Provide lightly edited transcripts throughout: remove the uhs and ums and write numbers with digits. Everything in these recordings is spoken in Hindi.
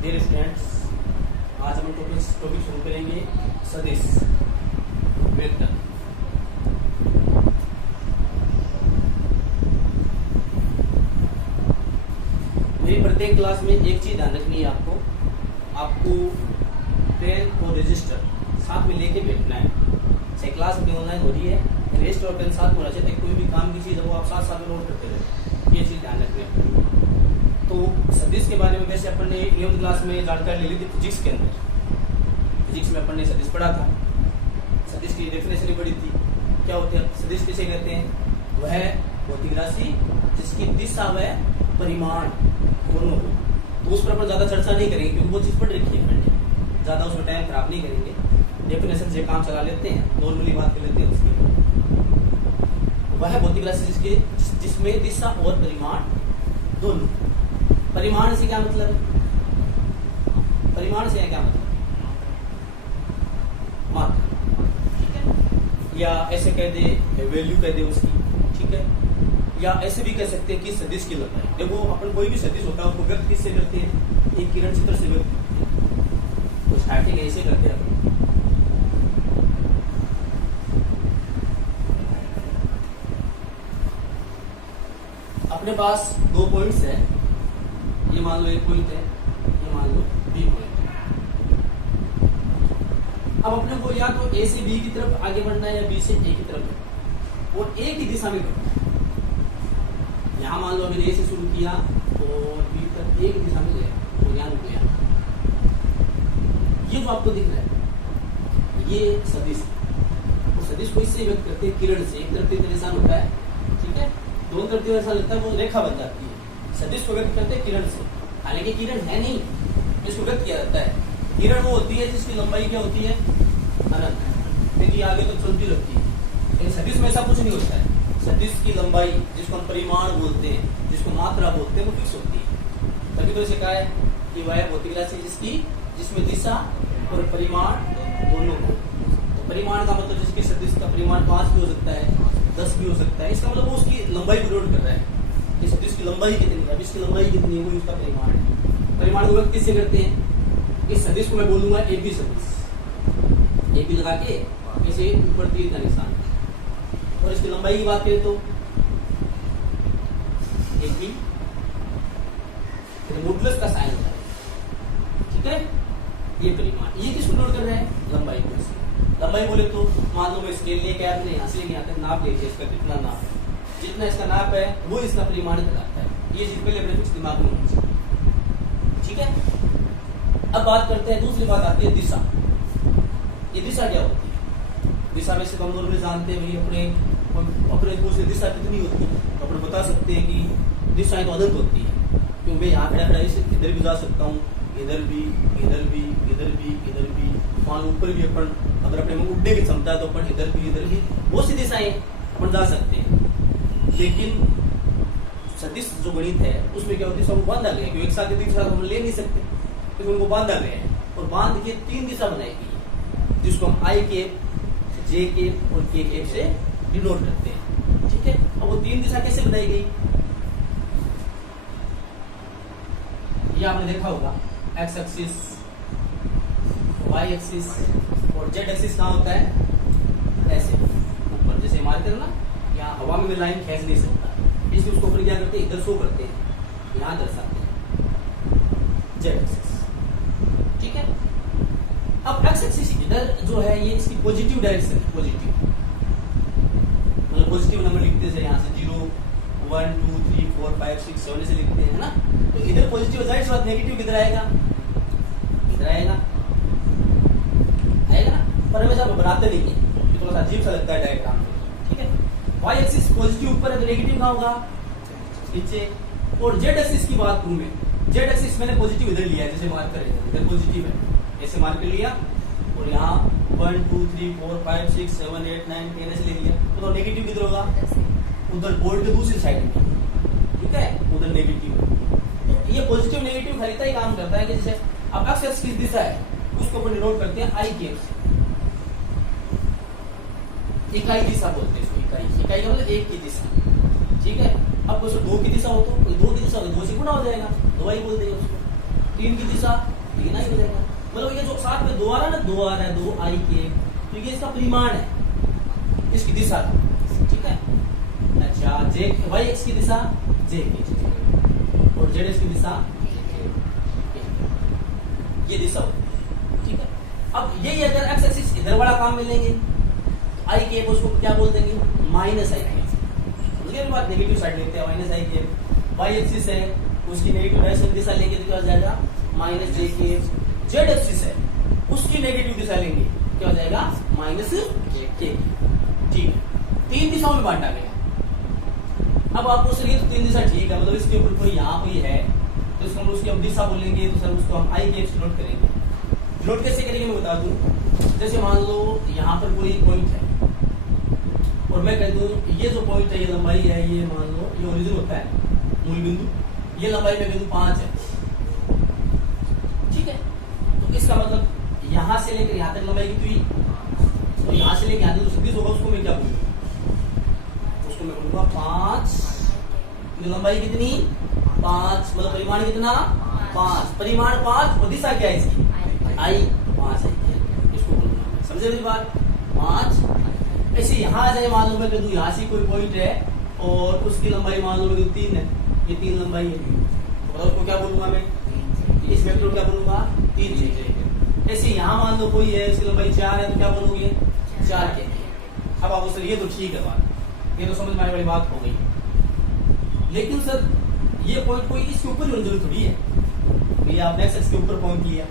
डियर स्टूडेंट्स, आज हम टॉपिक शुरू करेंगे सदिश वेक्टर। मेरी प्रत्येक क्लास में एक चीज ध्यान रखनी है आपको पेन और रजिस्टर साथ में लेके बैठना है। चाहे क्लास भी ऑनलाइन हो रही है, रजिस्टर और पेन साथ में होना चाहिए। कोई भी काम की चीज है वो आप साथ साथ में नोट करते रहे, ये चीज ध्यान रखनी है। तो सदिश के बारे में वैसे अपन ने 11th क्लास में जानकारी ले ली थी फिजिक्स के अंदर। फिजिक्स में अपन ने सदिश पढ़ा था, सदिश की डेफिनेशन पढ़ी थी। क्या होते हैं सदिश, किसे कहते हैं? वह भौतिक राशि जिसकी दिशा व परिमाण दोनों हो। तो उस पर अपन ज्यादा चर्चा नहीं करेंगे क्योंकि वो चीज पढ़ रखी है अपन ने, ज्यादा उसमें टाइम खराब नहीं करेंगे। डेफिनेशन से काम चला लेते हैं, नॉर्मली बात कर लेते हैं उसकी। वह भौतिक राशि जिसमें दिशा और परिमाण दोनों। परिमाण से क्या मतलब? परिमाण से क्या मतलब? मात्रा, ठीक है? या ऐसे कह दे, वैल्यू कह दे उसकी, ठीक है? या ऐसे भी कह सकते हैं कि सदिश की लंबाई। देखो अपन कोई भी सदिश होता है उसको व्यक्त किससे करते हैं? एक किरण चित्र से व्यक्त करते हैं। तो स्टार्टिंग ऐसे करते हैं अपने पास दो पॉइंट्स है। ये मान लो एक पॉइंट है, ये मान लो बी पॉइंट है। अब अपने को या तो ए से बी की तरफ आगे बढ़ना है या बी से ए की तरफ, और एक ही दिशा में बढ़ना है। यहाँ मान लो अगर ए से शुरू किया और बी तक एक दिशा में गया और यहाँ रुक गया। ये जो आपको दिख रहा है ये सदिश। और सदिश को इससे व्यक्त करते हैं किरण से। एक तरफ निशान होता है, ठीक है? दोनों तरफ ऐसा लगता है, वो रेखा बन जाती है। सदिश को व्यक्त करते हैं किरण से। हालांकि किरण है नहीं, इसको व्यक्त किया जाता है। किरण वो होती है जिसकी लंबाई क्या होती है? अनंत, क्योंकि आगे तो चलती रहती है। लेकिन सदिश में ऐसा कुछ नहीं होता है। सदिश की लंबाई, जिसको हम परिमाण बोलते हैं, जिसको मात्रा बोलते हैं, वो फिक्स होती है। तभी तो इसे कहा है कि वह भौतिक राशि जिसमें दिशा और परिमाण दोनों हो। तो परिमाण का मतलब जिसके सदिश का परिमाण 5 भी हो सकता है, 10 भी हो सकता है। इसका मतलब वो उसकी लंबाई को नोट कर रहा है कि सदिश की लंबाई कितनी है। अब इसकी लंबाई कितनी है वो इसका परिमाण है। परिमाण को व्यक्त किससे करते हैं? इस सदिश को मैं बोलूंगा ए बी सदिश। ए बी लगा के इसे ऊपर तीर का निशान, और इसकी लंबाई की बात करें तो ए बी मॉडुलस का साइन होता है, ठीक है? ये परिमाण, ये किसको नोट कर रहे हैं? लंबाई को। लंबाई बोले तो मान लो मैं स्केल लेके आया, अपने यहाँ से यहाँ तक नाप लेके इसका कितना नाप है, जितना इसका नाप है वो इसका परिमाण कहलाता है। ये चीज पहले अपने कुछ दिमाग में होनी चाहिए, ठीक है? अब बात करते हैं, दूसरी बात आती है दिशा। ये दिशा क्या होती है? दिशा में से हम लोग जानते हैं भाई अपने दूसरी दिशा कितनी होती है, तो अपन बता सकते हैं कि दिशाएं तो अनंत होती है। क्योंकि मैं यहाँ खड़ा इसे इधर भी जा सकता हूँ, इधर भी, इधर भी, इधर भी, इधर भी। मान लो ऊपर भी अपन अगर अपने में उड़ने की क्षमता है तो अपन इधर भी बहुत सी दिशाएं अपन जा सकते हैं। लेकिन सदिश जो गणित है उसमें क्या होती है, सब बांधा गया, क्योंकि एक साथ दिशा हम ले नहीं सकते, तो उनको बांधा गया है। और बांध के 3 दिशा बनाई गई है, जिसको हम आई केप, जे केप और के केप से डिनोट करते हैं, ठीक है? अब वो 3 दिशा कैसे बनाई गई? ये आपने देखा होगा, एक्स एक्सिस, वाई एक्सिस और जेड एक्सिस कहाँ होता है? ऐसे ऊपर, जैसे मारते हैं ना, यहाँ हवा में लाइन खींच नहीं सकता, इसलिए उसको ऊपर क्या करते हैं? इधर शो करते हैं, यहाँ दर्शाते हैं जेड एक्सिस, ठीक है? अब एक्स एक्सिस इधर जो है ये इसकी पॉजिटिव डायरेक्शन है। पॉजिटिव मतलब पॉजिटिव नंबर लिखते हैं, यहाँ से 0 1 2 3 4 5 6 7 से लिखते हैं ना। तो इधर पॉजिटिव जाहिर सी बात, नेगेटिव किधर आएगा? इधर आएगा, आएगा ना। पर हमेशा बनाते नहीं है, थोड़ा सा अजीब सा लगता है डायग्राम, ठीक है? वाई एक्सिस पॉजिटिव ऊपर है तो नेगेटिव कहाँ होगा? नीचे। और जेड एक्सिस की बात करूं मैं, जेड एक्सिस मैंने पॉजिटिव इधर लिया है, जैसे मार्क कर इधर पॉजिटिव है, ऐसे मार्क कर लिया, और यहाँ 1 2 3 4 5 6 7 8 9 10 ऐसे ले लिया। तो नेगेटिव किधर होगा? उधर बोर्ड के दूसरी साइड में, ठीक है? उधर नेगेटिव। तो ये पॉजिटिव नेगेटिव खरीदा ही काम करता है कि जैसे अब एक्स एक्सिस की दिशा है उसको अपन डिनोट करते हैं आई केप से, इकाई दिशा बोलते हैं इसको। इकाई का मतलब एक की दिशा, ठीक है। अब कोई दो की दिशा हो तो कोई दो की दिशा हो तो दो से गुना हो जाएगा, दो आई बोल देंगे उसको। तीन की दिशा तीन आई हो जाएगा। मतलब ये जो साथ में दो आ रहा है ना, दो आ रहा है, दो आई के, तो ये इसका परिमाण है इसकी दिशा का, ठीक है। अच्छा, जे वाई एक्स की दिशा जे की और जेड एक्स की दिशा ये दिशा होती है, ठीक है। अब यही अगर एक्स एक्सिस इधर वाला काम में लेंगे तो आई के उसको क्या बोल देंगे, माइनस आई के, बात नेगेटिव साइड लेते हैं, माइनस आई के। वाई एक्सिस है उसकी नेगेटिव डायरेक्शन दिशा लेंगे तो क्या हो जाएगा, माइनस जे के। जेड एक्सिस है उसकी नेगेटिव दिशा लेंगे क्या हो जाएगा, माइनस के, ठीक है। तीन दिशाओं में बांटा गया। अब आपको सर ये तो तीन दिशा ठीक है, मतलब इसके ऊपर कोई यहाँ कोई है तो इसको हम उसकी हम दिशा बोलेंगे, तो सर उसको हम आई के नोट करेंगे। नोट कैसे करेंगे मैं बता दूं। जैसे मान लो यहाँ पर कोई पॉइंट है और मैं कह दूं ये जो पॉइंट है ये लंबाई है, ये मान लो ये ओरिजिन होता है मूल बिंदु, ये लंबाई में बिंदु 5 है, ठीक है। तो इसका मतलब यहां से लेकर यहां तक लंबाई कितनी हुई, तो यहां से लेकर यहां तक जो सदिश होगा उसको मैं क्या बोलूंगा, उसको मैं बोलूंगा 5। लंबाई कितनी 5, मतलब परिमाण कितना 5, परिमाण 5 और दिशा क्या है इसकी आई 5 है, इसको बोलूंगा। समझे मेरी बात, 5। ऐसे यहाँ आ जाए, मान लो मैं कह दूं यहाँ से कोई पॉइंट है और उसकी लंबाई मान लो मैं 3 है, ये 3 लंबाई है, तो उसको क्या बोलूंगा मैं, इस वेक्टर को क्या बोलूंगा 3 से। ऐसे यहाँ मान लो कोई है उसकी लंबाई 4 है तो क्या बोलोगे 4 के। अब आप सर ये तो ठीक है बात, ये तो समझ में आने वाली बात हो गई। लेकिन सर ये पॉइंट कोई इसके ऊपर ही जरूरत थोड़ी है, तो ये आपने एक्स के ऊपर पॉइंट लिया,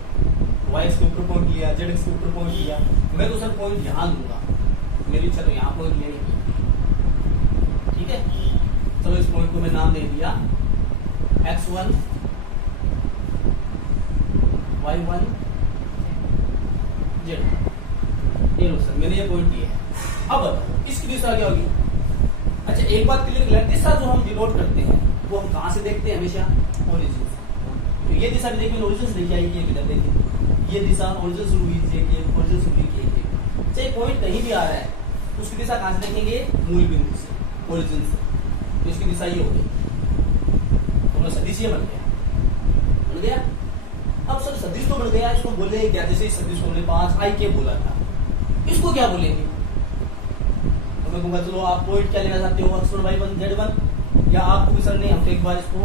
वाई एक्स के ऊपर पॉइंट लिया, जेड एक्स के ऊपर पॉइंट लिया, मैं तो सर पॉइंट यहाँ लूंगा, मेरी इच्छा तो यहाँ पॉइंट लेने की, ठीक है। चलो इस पॉइंट को मैं नाम दे दिया x1 y1 z। ये लो सर मैंने ये पॉइंट लिया है। अब इसकी दिशा क्या होगी, अच्छा एक बात क्लियर कर, दिशा जो हम डिनोट करते हैं वो हम कहाँ से देखते हैं, हमेशा ओरिजिन से। तो ये दिशा भी देखिए ओरिजिन से लेके आएगी, इधर देखिए ये दिशा ओरिजिन से हुई, ओरिजिन से हुई, चाहे पॉइंट कहीं भी आ रहा है उसकी दिशा कहां से देखेंगे, मूल बिंदु से, ओरिजिन से, तो इसकी दिशा ये होगी, तो सदिश ये बन गया। अब सर सदिश तो बन गया, इसको बोले क्या, जैसे सदिश को हमने 5 आई के बोला था, इसको क्या बोलेंगे, तो मैं कहूंगा चलो आप पॉइंट क्या लेना चाहते हो, x1 y1 z1, या आपको भी सर नहीं, हम तो एक बार इसको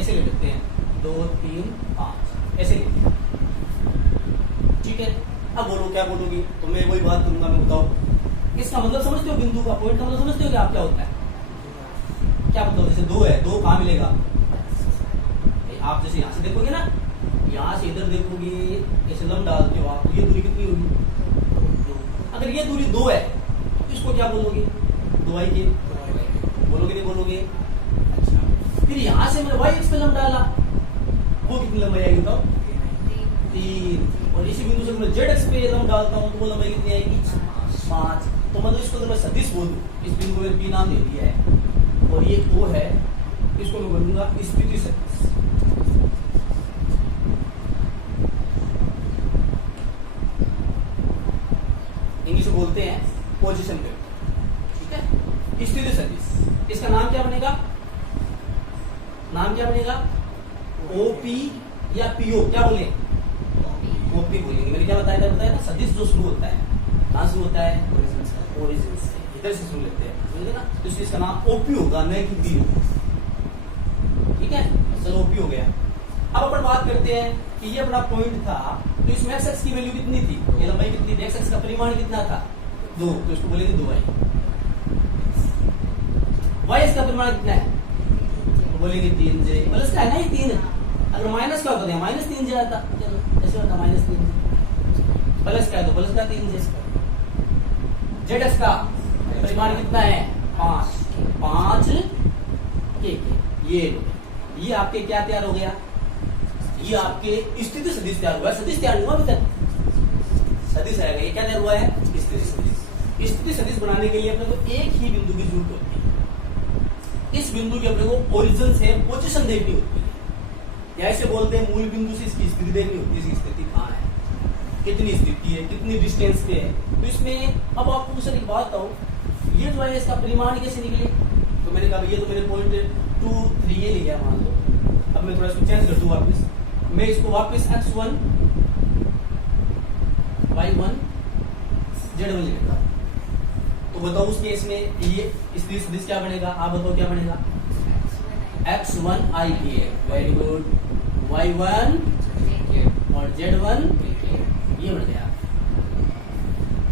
ऐसे ले लेते हैं 2 3 5 ऐसे लेते हैं, ठीक है। अब बोलो क्या बोलोगे, तो मैं वही बात करूंगा, मैं बताओ इसका मतलब समझते हो, बिंदु का पॉइंट का मतलब समझते हो कि आप क्या होता है, क्या बताओ। जैसे 2 है, 2 कहां मिलेगा, आप जैसे यहां से देखोगे ना, यहां से इधर देखोगे, ऐसे लंब डालते हो आप, ये दूरी कितनी होगी 2। अगर ये दूरी 2 है तो इसको क्या बोलोगे, 2 आई के बोलोगे, नहीं बोलोगे। अच्छा, फिर यहां से मैंने वाई एक्स पे लंब डाला, वो कितनी लंबाई आएगी बताओ, 3। और इसी बिंदु से मैं जेड एक्स पे लंब डालता हूँ तो वो लंबाई कितनी आएगी 5। तो मतलब इसको अगर मैं सदिश बोलूं, इस बिंदु को मैंने पी नाम दे दिया है और ये ओ है, इसको मैं बोलूंगा स्थिति सदिश। इंग्लिश में बोलते हैं पोजीशन वेक्टर, ठीक है। स्थिति सदिश, इसका नाम क्या बनेगा, नाम क्या बनेगा, ओपी या पीओ, क्या बोले, ओपी बोलेंगे। मैंने क्या बताया ना, सदिश जो शुरू होता है कहां शुरू होता है, ओरिजिन से, इधर से शुरू लेते हैं, समझे ना, तो इसका नाम ओपी होगा, न कि पी होगा, ठीक है। चलो ओपी हो गया। अब अपन बात करते हैं कि ये अपना पॉइंट था, तो इसमें एक्स एक्स की वैल्यू कितनी थी, ये लंबाई कितनी थी, एक्स एक्स का परिमाण कितना था 2, तो इसको बोलेंगे 2 आई। वाई एक्स का परिमाण कितना है, तो बोलेंगे 3 जे, प्लस का है ना ये 3, अगर माइनस का होता है माइनस 3 जे आता, चलो ऐसे होता माइनस 3, प्लस का है तो प्लस का 3 जे। जेड एक्स का परिमाण कितना है 5 के, ये आपके क्या तैयार हो गया, ये आपके स्थिति सदिश तैयार हुआ है, सदिश तैयार हुआ अभी तक, सदिश आएगा, ये क्या तैयार हुआ है स्थिति सदिश। स्थिति सदिश बनाने के लिए अपने को एक ही बिंदु की जरूरत होती है, इस बिंदु की अपने को ओरिजिन से पोजीशन देखनी होती है, या ऐसे बोलते हैं मूल बिंदु से इसकी स्थिति देखनी होती है, इसकी स्थिति कहाँ है, कितनी स्थिति है, कितनी डिस्टेंस पे है। तो इसमें अब आपको सर एक बात बताऊं, ये जो है इसका परिमाण कैसे निकले, तो मैंने कहा ये तो मेरे पॉइंट 2 3 ये ले गया मान लो। अब मैं थोड़ा इसको चेंज कर दूं वापस, मैं इसको वापस x1 y1 z1 लिख देता हूं। तो बताओ उस केस में ये स्थिर सदिश क्या बनेगा, आप बताओ क्या बनेगा, x1 i k, very good, y1 और z1 ये बन गया।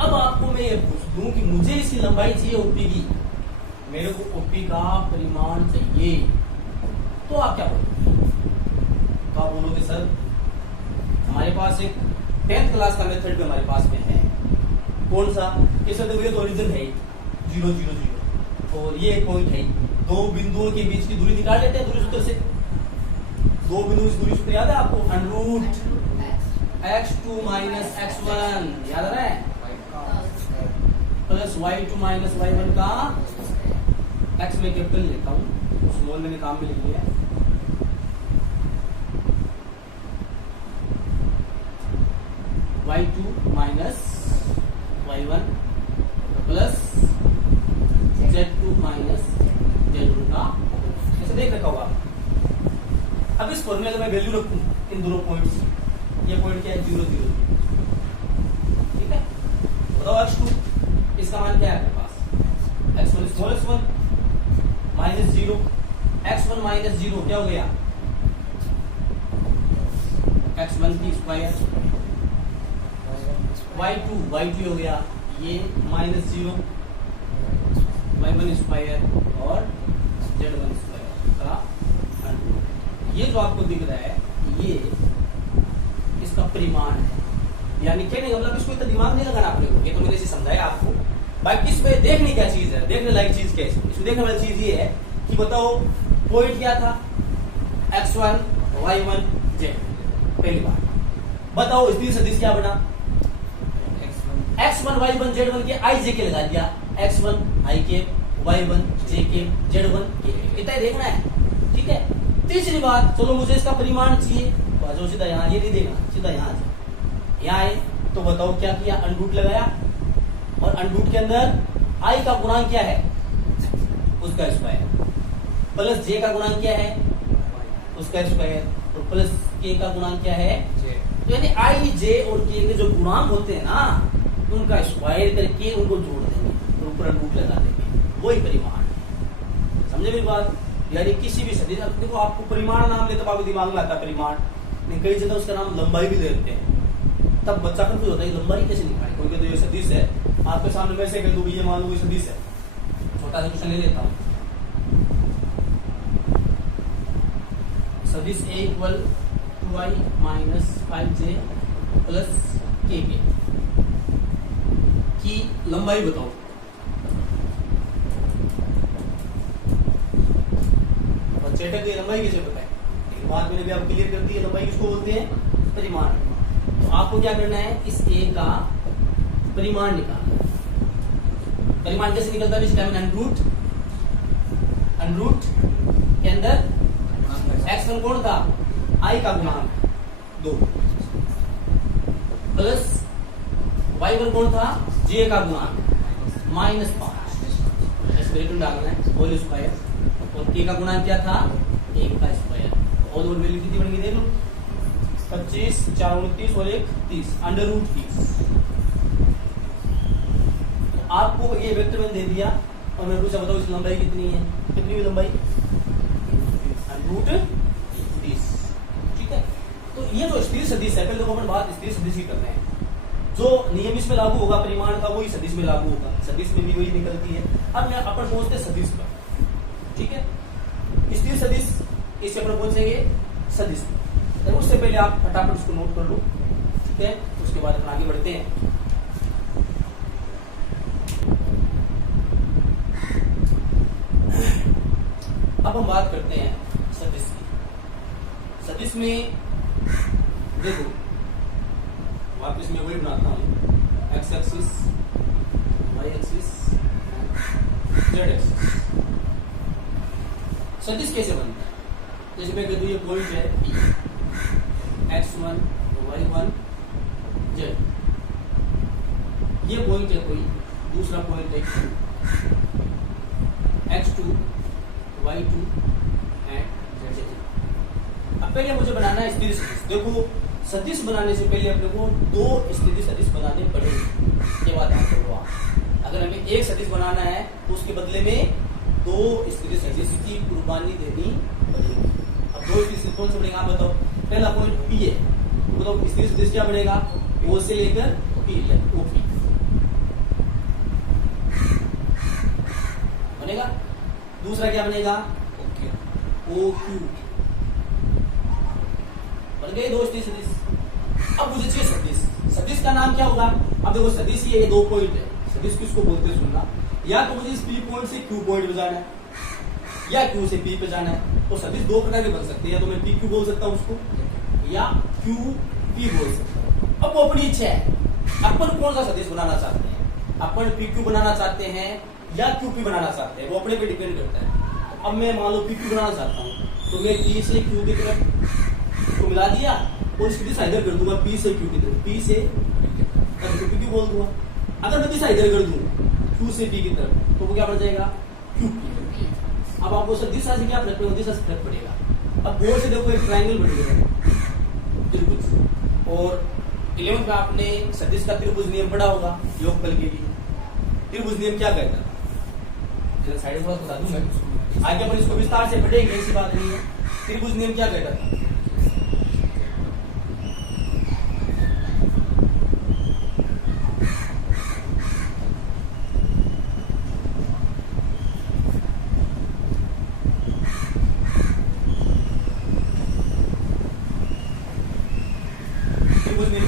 अब आपको मैं ये पूछ दूं कि मुझे इसकी लंबाई चाहिए ओपी की, मेरे को ओपी का परिमाण चाहिए, तो आप क्या बोलोगे, तो आप बोलोगे सर हमारे पास एक 10th क्लास का मेथड भी हमारे पास में है, कौन सा, कि सर देखो ये तो ओरिजिन है 0 0 0 और ये एक पॉइंट है, दो बिंदुओं के बीच की दूरी निकाल लेते हैं दूरी सूत्र से, दो बिंदु इस दूरी सूत्र याद है आपको, √ x2 माइनस x1 याद आ रहा है, प्लस y2 माइनस y1 का x में कैपिटल लिखता हूं, स्मॉल मैंने काम में लिख लिया, y2 minus y1 plus z2 minus z1 का, ऐसे देख रखा होगा। अब इस फॉर्मूले का मैं वैल्यू रखूं इन दोनों पॉइंट्स, ये पॉइंट क्या है 0 0, ठीक है, बताओ x2 इसका मान क्या है आपके पास, x1 small x1 minus 0, x1 minus 0 क्या हो गया, x1 की स्क्वायर, y2 हो गया ये माइनस 0, y1 स्क्वायर और z1 स्क्वायर का अंडर। ये जो आपको दिख रहा है ये इसका परिमाण है, यानी कहने का मतलब इसको इतना दिमाग नहीं लगाना आपने को, ये तो मैंने इसे समझाया आपको। बाकी इसमें देखने क्या चीज है, देखने लायक चीज क्या है, इसमें देखने वाली चीज ये है कि बताओ पॉइंट क्या था, x1 y1 z, पहली बात बताओ स्थिर सदिश क्या बना, x1 y1 z1 के i j के लगा दिया, x1 i के, y1 j के, z1 के, इतना ही देखना है, ठीक है। तीसरी बात, चलो मुझे इसका परिमाण चाहिए, तो आ जाओ सीधा यहाँ, ये नहीं देखना, सीधा यहाँ आ, यहाँ आए तो बताओ क्या किया, अंडरूट लगाया और अंडरूट के अंदर i का गुणांक क्या है, उसका स्क्वायर, प्लस j का गुणांक क्या है, उसका स्क्वायर, और प्लस k का गुणांक क्या है, तो यानी i j और k के जो गुणांक होते हैं ना उनका स्क्वायर करके उनको जोड़ देंगे और ऊपर अंडरूट लगा देंगे, वही परिमाण है। समझे मेरी बात, यानी किसी भी सदिश, देखो आपको परिमाण नाम ले तब आपको दिमाग में आता है परिमाण, नहीं कई जगह उसका नाम लंबाई भी दे देते हैं, तब बच्चा कंफ्यूज होता है लंबाई कैसे निकाले, कोई कहते ये सदिश है, आपके सामने मैं से कह दूं ये मान लो ये सदिश है, छोटा सा क्वेश्चन ले लेता हूं, सदिश a equal 2i minus 5j plus k की लंबाई बताओ, चेटक की लंबाई कैसे बताए, एक बात मैंने भी आपको क्लियर कर दी है, लंबाई किसको बोलते हैं, परिमाण। तो आपको क्या करना है, इस a का परिमाण निकालना है। परिमाण कैसे निकलता है, इसका अंडरूट के अंदर x1 कौन था, i का गुणांक 2 प्लस y1 कौन था, j का गुणांक -5, स्क्वायर डालना है, होल स्क्वायर, और k का गुणांक क्या था, 1 का स्क्वायर, और वैल्यू कितनी बन गई देख लो, 25 4 29 और 1 30, अंडररूट 30। तो आपको ये वेक्टर मैंने दे दिया और मैं पूछा बताओ इसकी लंबाई कितनी है, कितनी हुई लंबाई, अंडररूट 30, ठीक है। तो ये जो स्थिर सदिश है, पहले तो अपन बात स्थिर सदिश की कर रहे हैं, जो नियम इसमें लागू होगा परिमाण का वही सदिश में लागू होगा, सदिश में भी वही निकलती है। अब मैं अपन पहुंचते सदिश पर, ठीक है, स्थिर सदिश इससे अपन पहुंचेंगे सदिश, तो उससे पहले आप फटाफट उसको नोट कर लो, ठीक है, उसके बाद अपन आगे बढ़ते हैं। अब हम बात करते हैं सदिश की। सदिश में देखो वापस मैं वही बनाता हूं, X axis, Y axis, Z axis. सदिश कैसे बनता है, जैसे मैं कहता हूं ये पॉइंट है x1 y1 z, ये पॉइंट है कोई, दूसरा पॉइंट है x2 y2 एंड z2। अब पहले मुझे बनाना है स्थिर सदिश। देखो सदिश बनाने से पहले अपने को दो स्थिति सदिश बनाने पड़ेंगे। ये बात आप करो। अगर हमें एक सदिश बनाना है तो उसके बदले में दो स्थिति सदिश की कुर्बानी देनी पड़ेगी। अब दो स्थिति सदिश कौन से बनेगा आप बताओ। पहला पॉइंट P है, तो स्थिति सदिश क्या बनेगा, O से लेकर P तक OP बनेगा। दूसरा क्या बनेगा, OQ बन गए दो स्थिति सदिश। अब मुझे चाहिए सदिश। सदिश का नाम क्या होगा। अब देखो सदिश ये दो पॉइंट है, सदिश किसको बोलते हैं सुनना। या तो मुझे इस P पॉइंट से Q पॉइंट पे जाना है या Q से P पे जाना है। तो सदिश दो प्रकार के बन सकते हैं, या तो मैं PQ बोल सकता हूँ उसको, या QP बोल सकता हूँ। अब वो अपनी इच्छा है, अपन कौन सा सदिश बनाना चाहते हैं। अपन PQ बनाना चाहते हैं या QP बनाना चाहते हैं, वो अपने पे डिपेंड करता है। अब मैं मान लो PQ बनाना चाहता हूँ, तो मैं P से Q की तरफ को मिला दिया और इसकी दिशा इधर कर दूंगा P से Q की तरफ, P से PQ बोल दूंगा। अगर मैं दिशा इधर कर दूं Q से P की तरफ, तो वो क्या बन जाएगा, QP। अब आपको दिशा से क्या फर्क पड़ेगा, दिशा से फर्क पड़ेगा। अब बोर्ड से देखो एक ट्रायंगल बन गया त्रिभुज, और 11th में आपने सदिश का त्रिभुज नियम पढ़ा होगा योगफल के लिए। त्रिभुज नियम क्या कहता है, साइड में बता दूं, आगे अपन इसको विस्तार से पढ़ेंगे, ऐसी बात नहीं है। त्रिभुज नियम क्या कहता था,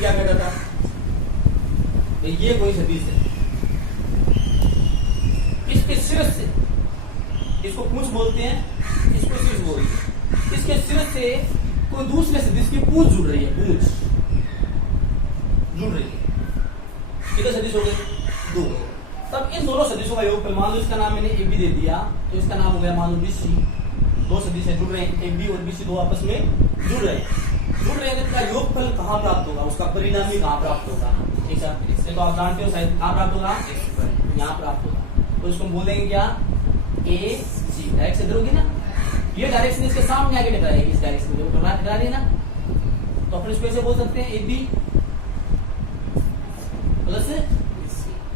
क्या कहता था, ये कोई सदिश है, इसके शीर्ष से, इसको पूंछ बोलते हैं, इसको शीर्ष बोलते हैं, इसके शीर्ष से कोई दूसरे सदिश की पूंछ जुड़ रही है, पूंछ जुड़ रही है। कितने सदिश हो गए, दो। तब इन दोनों सदिशों का योग, मान लो इसका नाम मैंने AB दे दिया, तो इसका नाम हो गया मान लो BC। दो सदिश जुड़ रहे हैं, AB और BC दो आपस में जुड़ रहे हैं। जुड़ रहे हैं, तो योगफल कहाँ प्राप्त होगा, उसका परिणाम भी कहाँ प्राप्त होगा, ठीक है। इससे तो आप जानते हो शायद कहाँ प्राप्त होगा, यहाँ प्राप्त होगा। तो इसको बोलेंगे क्या, AC। डायरेक्ट से इधर होगी ना, ये डायरेक्शन इसके सामने आके टकराएगी, इस डायरेक्शन में टकरा रही है ना, तो अपन इसको ऐसे बोल सकते हैं AB प्लस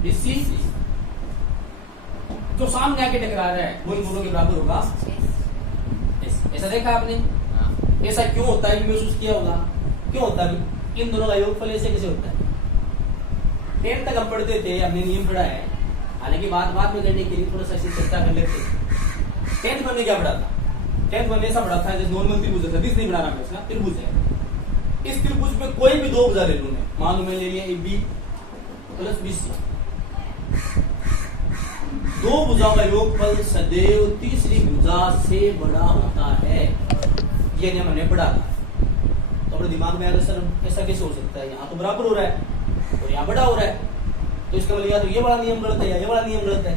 BC। जो सामने आके टकरा रहा है वो इन दोनों के बराबर होगा। ऐसा देखा आपने, ऐसा क्यों होता है, महसूस किया होगा, क्यों होता है, इन दोनों का योगफल ऐसे कैसे होता है। 10th तक हम पढ़ते थे, हमने नियम पढ़ा है, हालांकि बात में करने के लिए थोड़ा सा चर्चा कर लेते हैं। 10th में क्या पढ़ा था, 10th में ऐसा पढ़ा था जैसे नॉर्मल त्रिभुज है, सदिश नहीं बनाना है, इसका त्रिभुज है। इस त्रिभुज में कोई भी दो भुजा ले लूं मैं, मान लो मैं ले लिया AB प्लस BC, दो भुजाओं का योगफल सदैव तीसरी भुजा से बड़ा होता है। ये नियम हमने पढ़ा था। तो अपने दिमाग में आगे सर ऐसा कैसे हो सकता है, यहाँ तो बराबर हो रहा है और यहाँ बड़ा हो रहा है, तो इसका मतलब या तो ये बड़ा नियम गलत है या ये बड़ा नियम गलत है।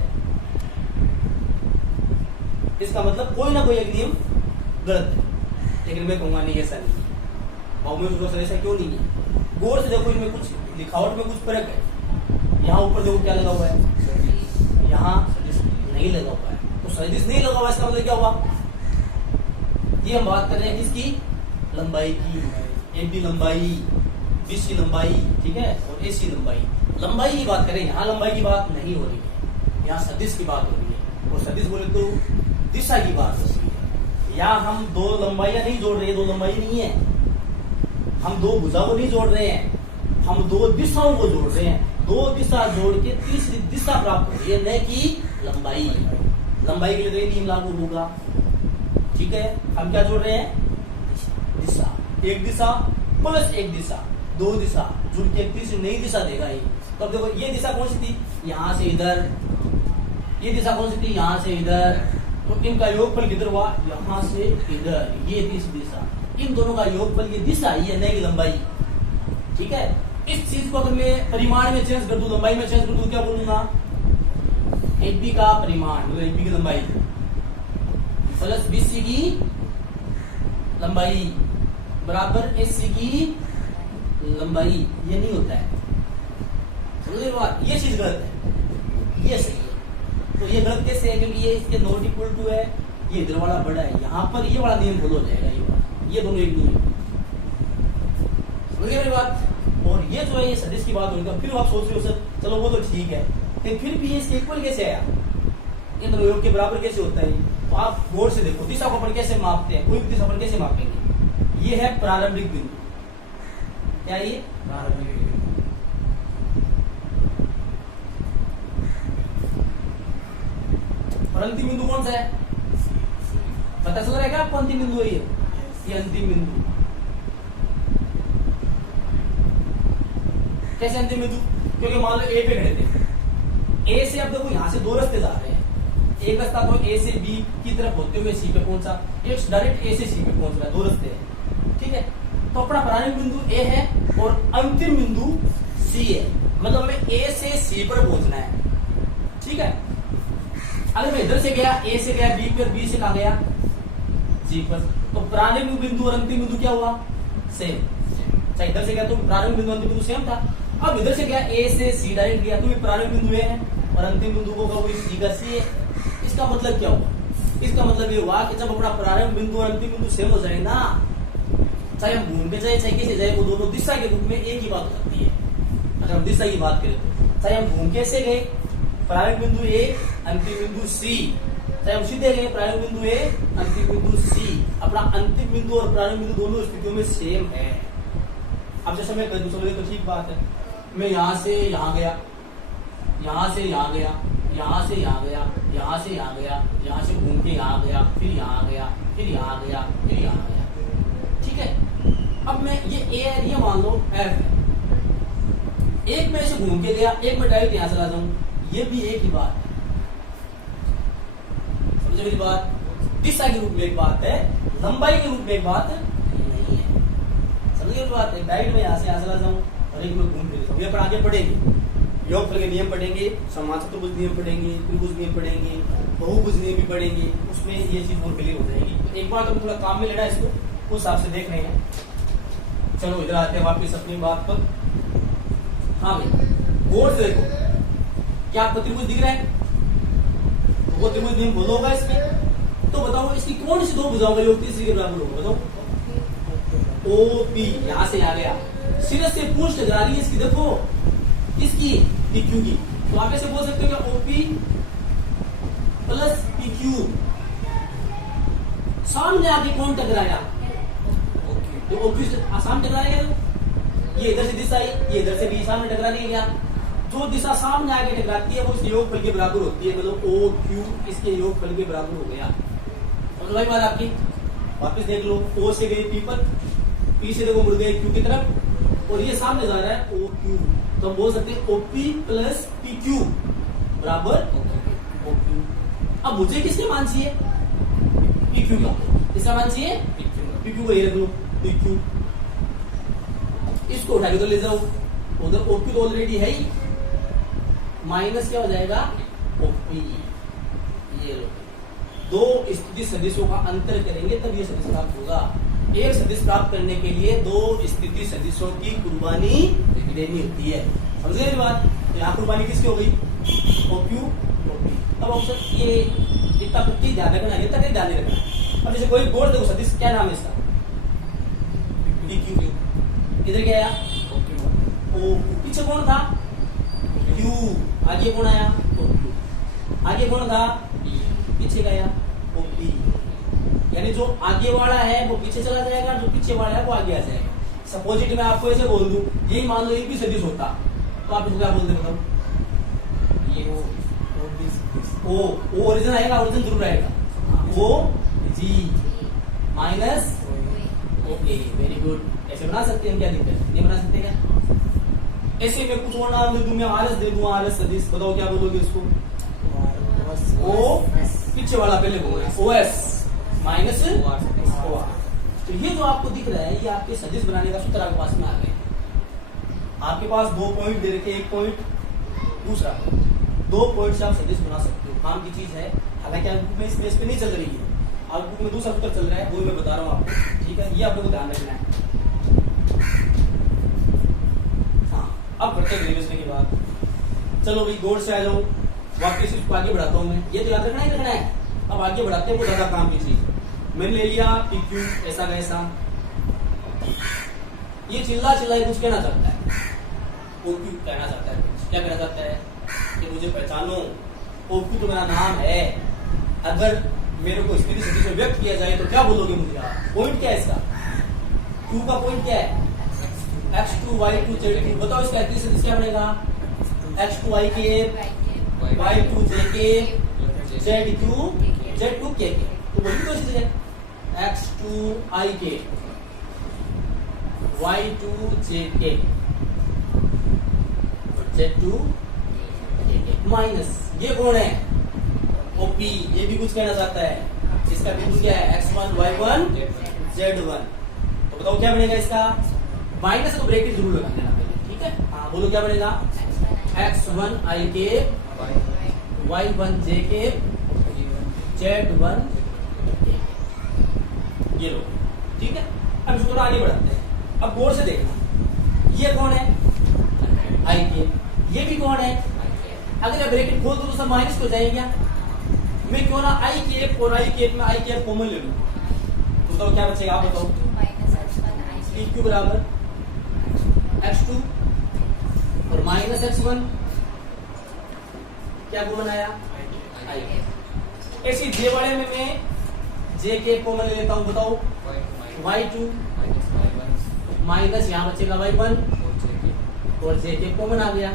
इसका मतलब कोई ना कोई एक नियम गलत है। लेकिन मैं कहूंगा नहीं, ऐसा नहीं है। और मैं उसको ऐसा क्यों नहीं है, गौर से देखो, इनमें कुछ लिखावट में कुछ फर्क है। यहाँ ऊपर देखो क्या लगा हुआ है, यहाँ सदिश नहीं लगा हुआ है, तो सदिश नहीं लगा हुआ, इसका मतलब क्या हुआ, ये हम बात कर रहे हैं किसकी, लंबाई की। AB लंबाई, BC लंबाई, ठीक है, और AC लंबाई, लंबाई की बात करें। यहाँ लंबाई की बात नहीं हो रही है, यहाँ सदिश की बात हो रही है। और सदिश बोले तो दिशा की बात हो रही है। यहाँ हम दो लंबाइयां नहीं जोड़ रहे हैं, दो लंबाई नहीं है, हम दो भुजाओं को नहीं जोड़ रहे हैं, हम दो दिशाओं को जोड़ रहे हैं। दो दिशा जोड़ के तीसरी दिशा प्राप्त हो रही है, न कि लंबाई। लंबाई के लिए तो ये नियम लागू होगा, ठीक है। हम क्या जोड़ रहे हैं, दिशा। एक दिशा प्लस एक दिशा, दो दिशा जुड़ के तीसरी नई दिशा देगा ये। तो अब देखो ये दिशा कौन सी थी, यहाँ से इधर, ये दिशा कौन सी थी, यहाँ से इधर, तो इनका योगफल किधर हुआ, यहाँ से इधर, ये तीसरी दिशा। इन दोनों का योगफल ये दिशा ही है, नहीं लंबाई, ठीक है। इस चीज को अगर मैं परिमाण में चेंज कर दूं, लंबाई में चेंज कर दूं, क्या बोलूंगा, AB का परिमाण मतलब AB की लंबाई प्लस BC की लंबाई बराबर AC की लंबाई। ये नहीं होता है, समझ रहे हो बात, ये चीज गलत है, ये सही है। तो ये गलत कैसे है, क्योंकि ये इसके नॉट इक्वल टू है, ये इधर वाला बड़ा है, यहाँ पर ये वाला नियम फॉलो हो जाएगा, ये दोनों एक नियम। समझ गए मेरी बात। और ये जो है ये सदिश की बात होगी, फिर आप सोच रहे हो सर चलो वो तो ठीक है, लेकिन फिर भी ये इसके इक्वल कैसे आया, ये दोनों योग के बराबर कैसे होता है। तो आप गौर से देखो दिशा को अपन कैसे मापते हैं, कोई भी दिशा अपन कैसे मापेंगे। ये है प्रारंभिक बिंदु, क्या ये प्रारंभिक बिंदु, और अंतिम बिंदु कौन सा है, पता चल रहा है क्या आपको, अंतिम बिंदु है ये अंतिम बिंदु। कैसे अंतिम बिंदु, क्योंकि मान लो ए पे खड़े थे, ए से अब देखो यहाँ से दो रास्ते जा रहे हैं, एक रास्ता तो ए से बी की तरफ होते हुए सी पे पहुंचा, एक डायरेक्ट ए से सी पे पहुंच रहा है, दो रास्ते हैं, ठीक है। तो अपना प्रारंभिक बिंदु ए है और अंतिम बिंदु सी है, मतलब हमें ए से सी पर पहुंचना है, ठीक है। अगर मैं इधर से गया, ए से गया बी पर, बी से कहा गया जी पर, तो प्रारंभिक बिंदु और अंतिम बिंदु क्या हुआ, सेम। चाहे इधर से गया तो प्रारंभिक बिंदु अंतिम बिंदु सेम था। अब इधर से गया ए से सी डायरेक्ट गया तो भी प्रारंभिक बिंदु ए है और अंतिम बिंदु को वही सी का सी है। इसका मतलब क्या हुआ, इसका मतलब ये हुआ कि जब अपना प्रारंभिक बिंदु और अंतिम बिंदु सेम हो जाए ना, चाहे हम घूम के जाए चाहे कैसे जाए, वो दोनों दिशा के रूप में एक ही बात हो सकती है। अगर हम दिशा की बात करें तो चाहे हम घूम के से गए, प्रारंभिक बिंदु ए अंतिम बिंदु सी, चाहे हम सीधे गए प्रारंभिक बिंदु ए अंतिम बिंदु सी, अपना अंतिम बिंदु और प्रारंभिक बिंदु दोनों स्थितियों में सेम है। अब जैसे मैं कर दूं समझे तो ठीक बात है, मैं यहाँ से यहाँ गया, यहाँ से यहाँ गया, यहाँ से यहाँ गया, यहाँ से यहाँ गया, यहाँ से घूम के यहाँ गया, फिर यहाँ गया, फिर यहाँ गया, फिर यहाँ गया, ठीक है। अब मैं ये ए है, ये मान लो एफ है, एक में ऐसे घूम के गया, एक में डायरेक्ट यहाँ चला जाऊं, ये भी एक ही बात है। समझे मेरी बात, दिशा के रूप में एक बात है, लंबाई के रूप में एक बात नहीं है। समझे मेरी बात, डायरेक्ट में यहाँ से यहाँ चला जाऊं और एक में घूम फिर जाऊं, ये पर आगे पढ़ेंगे, योगफल के नियम पढ़ेंगे, समान चतुर्भुज नियम पढ़ेंगे, त्रिभुज नियम पढ़ेंगे, बहुभुज नियम भी पढ़ेंगे, उसमें ये चीज और क्लियर हो जाएगी। तो एक बार तो थोड़ा काम में लेना है इसको, उस हिसाब से देख रहे हैं। चलो इधर आते हैं वापिस अपनी बात पर। हाँ भाई गौर से देखो, क्या आपको त्रिभुज दिख रहा है, तो वो त्रिभुज नियम बोलो होगा इसमें, तो बताओ इसकी कौन सी दो भुजाओं का योग तीसरी के बराबर होगा, बताओ। ओपी यहाँ से आ गया, सिरे से पूंछ टकरा रही है इसकी, देखो किसकी, PQ की, तो आप ऐसे बोल सकते हो क्या OP प्लस PQ, सामने आके कौन टकराया, तो OP से सामने टकराएगा, तो ये इधर से दिशा आई, ये इधर से भी सामने टकरा नहीं गया, जो दिशा सामने आके टकराती है वो इसके योगफल के बराबर होती है, मतलब OQ इसके योगफल के बराबर हो गया। तो वही बात आपकी, वापस देख लो, O से गई P पर, P से देखो मुड़ गए Q की तरफ, और ये सामने जा रहा है OQ, तो हम बोल सकते हैं OP प्लस PQ बराबर OQ। अब मुझे किसके मान चाहिए, PQ का, किसका मान चाहिए, PQ को ये रख लो PQ, इसको उठा के तो ले जाओ, उधर OQ तो ऑलरेडी है ही, माइनस क्या हो जाएगा OP, ये लो, दो स्थिति सदिशों का अंतर करेंगे तब ये सदिश प्राप्त होगा। एक सदिश प्राप्त करने के लिए दो स्थिति सदिशों की कुर्बानी देनी होती है, समझ गए बात। तो यहाँ कुर्बानी किसकी हो गई, OQ OP। अब ऑप्शन ये इतना कुछ ध्यान रखना है, इतना ध्यान नहीं रखना। अब जैसे कोई बोर्ड देखो सदिश, क्या नाम है इसका, PQ, इधर क्या आया O, पीछे कौन था Q, आगे कौन आया OQ, आगे कौन था पीछे गया OP, यानी जो आगे वाला है वो पीछे चला जाएगा, जो पीछे वाला है वो आगे आ जाएगा। सपोजिट मैं आपको ऐसे बोल दूं, यही मान लो एक भी सदिश होता, तो आप इसको क्या बोलते बताओ, ये ओ ओरिजिन आएगा, ओरिजिन जरूर आएगा, O G minus OA, very good. ऐसे बना सकते हैं, क्या दिक्कत है, नहीं बना सकते क्या। ऐसे मैं कुछ और नाम दे दूं, मैं RS दे दूं, RS सदिश, बताओ क्या बोलोगे इसको, O पीछे वाला पहले बोलना, OS माइनस OR। तो ये जो आपको दिख रहा है ये आपके सदिश बनाने का सूत्र आपके पास में आ गए। आपके पास 2 पॉइंट दे रखे, एक पॉइंट दूसरा, 2 पॉइंट से आप सदिश बना सकते हो, काम की चीज है। हालांकि आपको में स्पेस पे नहीं चल रही है, आपको में दूसरा सूत्र चल रहा है, वो मैं बता रहा हूँ आपको, ठीक है, ये आप लोगों को ध्यान रखना है। हाँ अब करते हैं ग्रेजुएशन की बात। चलो भाई गौर से आ जाओ, वापस इसको आगे बढ़ाता हूँ मैं, ये तो याद रखना ही रखना है। अब आगे बढ़ाते हैं वो ज्यादा काम की चीज। मैंने ले लिया पी क्यू ऐसा का ऐसा, ये चिल्ला चिल्ला कुछ कहना चाहता है, ओ क्यू कहना चाहता है, क्या कहना चाहता है कि मुझे पहचानो, ओ क्यू तो मेरा नाम है। अगर मेरे को स्थिति सदिश में व्यक्त किया जाए तो क्या बोलोगे मुझे आप? पॉइंट क्या है इसका? क्यू का पॉइंट क्या है? x2 y2 z2। बताओ इसका स्थिति सदिश क्या बनेगा? x2 y के y2 j के z2 z2 के। तो वही तो चीज है, x2 i के y2 j के z2 माइनस ये कौन है? OP। ये भी कुछ कहना चाहता है, इसका बिंदु क्या है? x1 y1 z1। तो बताओ क्या बनेगा इसका? माइनस को ब्रैकेट जरूर लगा देना पहले, ठीक है? हाँ बोलो क्या बनेगा? x1 i के y1 j के z1 के। ये लो, ठीक है? अब इसको थोड़ा आगे बढ़ाते हैं। अब गौर से देखना, ये कौन है? i के। ये भी कौन है? अगर ये ब्रैकेट खोल दो तो सब माइनस हो जाएगा। मैं क्यों ना i कैप और i कैप में i कैप कॉमन ले लूं, तो बताओ क्या बचेगा? आप बताओ। पी क्यू बराबर x2 और माइनस x1, क्या कॉमन आया? i। ऐसी जे वाले में मैं j कैप कॉमन ले लेता हूं, बताओ। y2 माइनस यहाँ बचेगा y1 और j कैप कॉमन आ गया।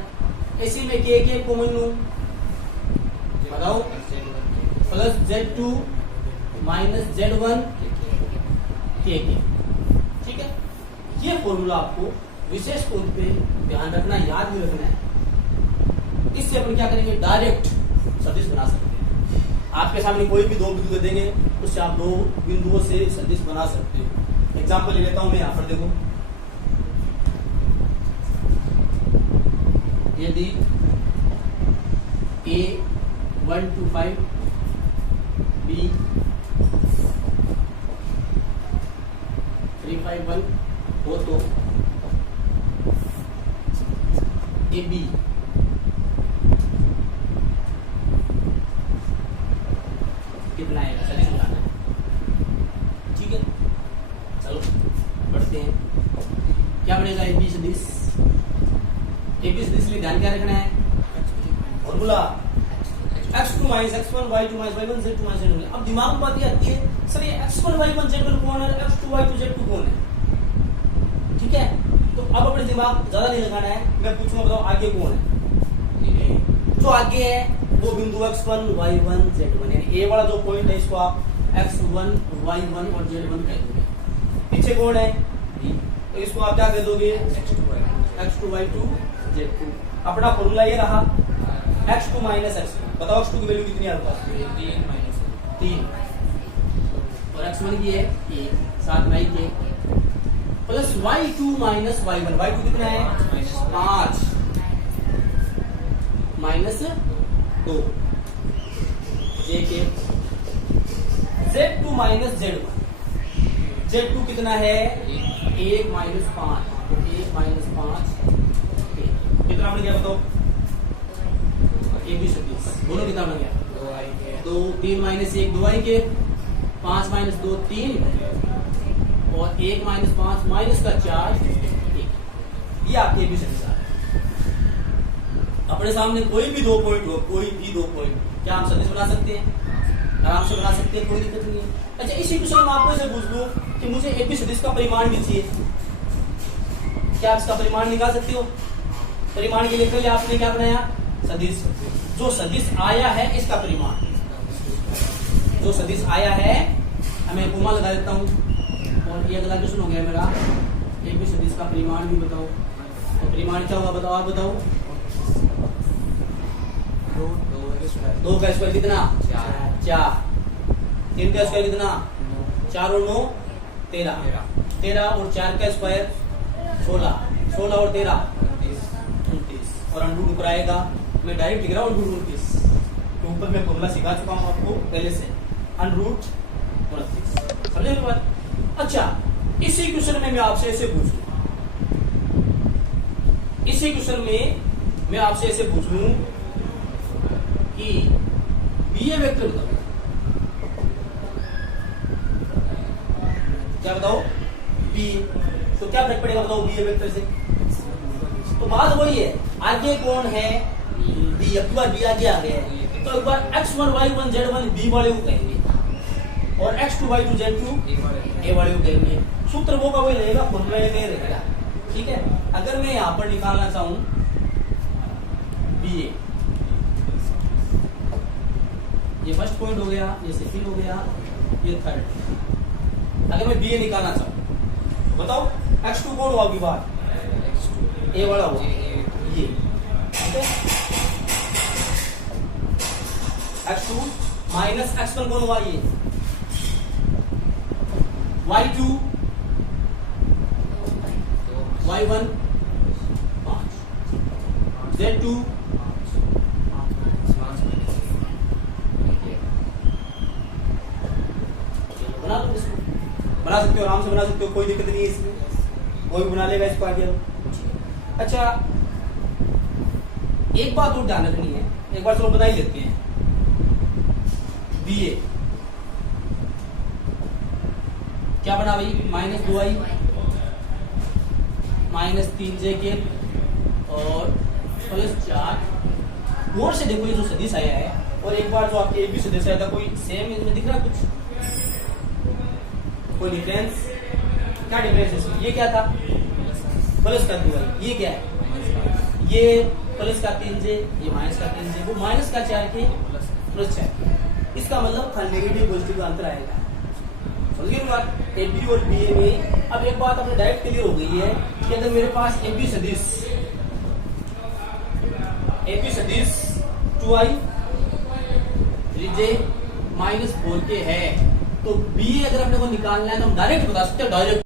इसी में k कैप कॉमन लूं, बताओ। प्लस z2 माइनस z1 के। ठीक है, ये फॉर्मूला आपको विशेष तौर पे ध्यान रखना, याद भी रखना है। इससे अपन क्या करेंगे? डायरेक्ट सदिश बना सकते हैं। आपके सामने कोई भी दो बिंदु दे देंगे, उससे आप दो बिंदुओं से सदिश बना सकते हो। एग्जाम्पल ले लेता हूं मैं, यहां पर देखो, यदि A125 B 351 हो तो AB कितना आएगा? सदिश बनाना है, ठीक है? चलो बढ़ते हैं। क्या बनेगा? AB सदिश। AB सदिश लिए ध्यान क्या रखना है? Formula x2 minus x1 y2 minus y1 z2 minus z1। अब दिमाग में बात ये आती है, सर ये x1 y1 z1 कौन है? x2 y2 z2 कौन है? ठीक है, तो अब अपने दिमाग ज्यादा नहीं लगाना है। मैं पूछूंगा, बताओ आगे कौन है? जो आगे है वो बिंदु x1 y1 z1, यानी a वाला जो पॉइंट है इसको आप x1 y1 और z1 कह दोगे। पीछे कौन है? b, तो इसको आप क्या कह दोगे? x2 y2 z2। अपना फॉर्मूला ये रहा x2 माइनस x1। बताओ x2 की वैल्यू कितनी है? 3 और x1 की है 1, साथ में के plus y2 minus y1। y2 कितना है? 5 माइनस 2 j के z2 माइनस z1। z2 कितना है? 1 माइनस 5, 1 माइनस 5 कितना बन गया? बताओ। AB सदिश दोनों कितना बन गया? 2 3 माइनस 1 2 i के, 5 माइनस 2 3 और 1 माइनस 5 माइनस का 4 1। ये आपके AB सदिश है। अपने सामने कोई भी दो पॉइंट हो, कोई भी दो पॉइंट, क्या हम सदिश बना सकते हैं? आराम से बना सकते हैं, कोई दिक्कत नहीं है। अच्छा, इसी क्वेश्चन में आपको ऐसे पूछ लूं कि मुझे AB सदिश का परिमाण भी चाहिए, क्या आप इसका परिमाण निकाल सकते हो? परिमाण के लिए पहले आपने क्या बनाया? सदिश। जो सदिश आया है इसका परिमाण, जो सदिश आया है मैं कोमा लगा देता हूं, और ये अगला क्वेश्चन हो गया मेरा, AB सदिश का परिमाण भी बताओ। तो परिमाण क्या होगा? बताओ, आप बताओ। 2 का स्क्वायर कितना? 4। 3 का स्क्वायर कितना? 4 और 9 13। 13 और 4 का स्क्वायर 16। 16 और 13 29, और अंडू ऊपर आएगा। मैं डायरेक्ट लिख रहा हूँ अंडू 29 के ऊपर मैं फॉर्मूला सिखा चुका हूँ आपको पहले से, √29। समझे मेरी बात? अच्छा, इसी क्वेश्चन में मैं आपसे ऐसे पूछूं, इसी क्वेश्चन में मैं आपसे ऐसे पूछ लूं बी ए वेक्टर बताओ, क्या बताओ, बी ए। तो क्या फर्क पड़ेगा बताओ बी ए वेक्टर से? तो बात वही है, आगे कौन है, बी। अब की बार बी आगे आ गया है, तो एक बार x1 y1 z1 बी वाले को कहेंगे और x2 y2 z2 ए वाले को कहेंगे। सूत्र वो का वही रहेगा, फॉर्मूला में रहेगा, ठीक है। अगर मैं यहां पर निकालना चाहूं बी ए, ये फर्स्ट पॉइंट हो गया, ये सेकंड हो गया, ये थर्ड। अगर मैं बी ए निकालना चाहूं बताओ x2 कौन हुआ, अभी बार ए वाला हुआ, ये ठीक है। x2 माइनस x1 कौन हुआ, ये y2 y1 5 z2 बना लो, इसको बना सकते हो, आराम से बना सकते हो, कोई दिक्कत नहीं है इसमें, कोई भी बना लेगा इसको आगे। अच्छा एक बात और ध्यान रखनी है, एक बार चलो बता ही लेते हैं। बी ए क्या बना भाई, -2i -3j के और +4। गौर से देखो ये जो सदिश आया है और एक बार जो आपके ए बी सदिश आया था, कोई सेम इसमें दिख रहा है कुछ, कोई डिफरेंस? क्या डिफरेंस है इसमें? ये क्या था, प्लस का 2i, ये क्या है, ये प्लस का 3j, ये माइनस का 3j, वो माइनस का 4 के प्लस 4। इसका मतलब था नेगेटिव पॉजिटिव का अंतर आएगा, समझिए बात। ए बी और बी ए में अब एक बात अपने डायरेक्ट क्लियर हो गई है कि अगर मेरे पास ए बी सदिश 2i 3j -4k है, तो बी ए अगर अपने को निकालना है तो हम डायरेक्ट बता सकते हैं, डायरेक्ट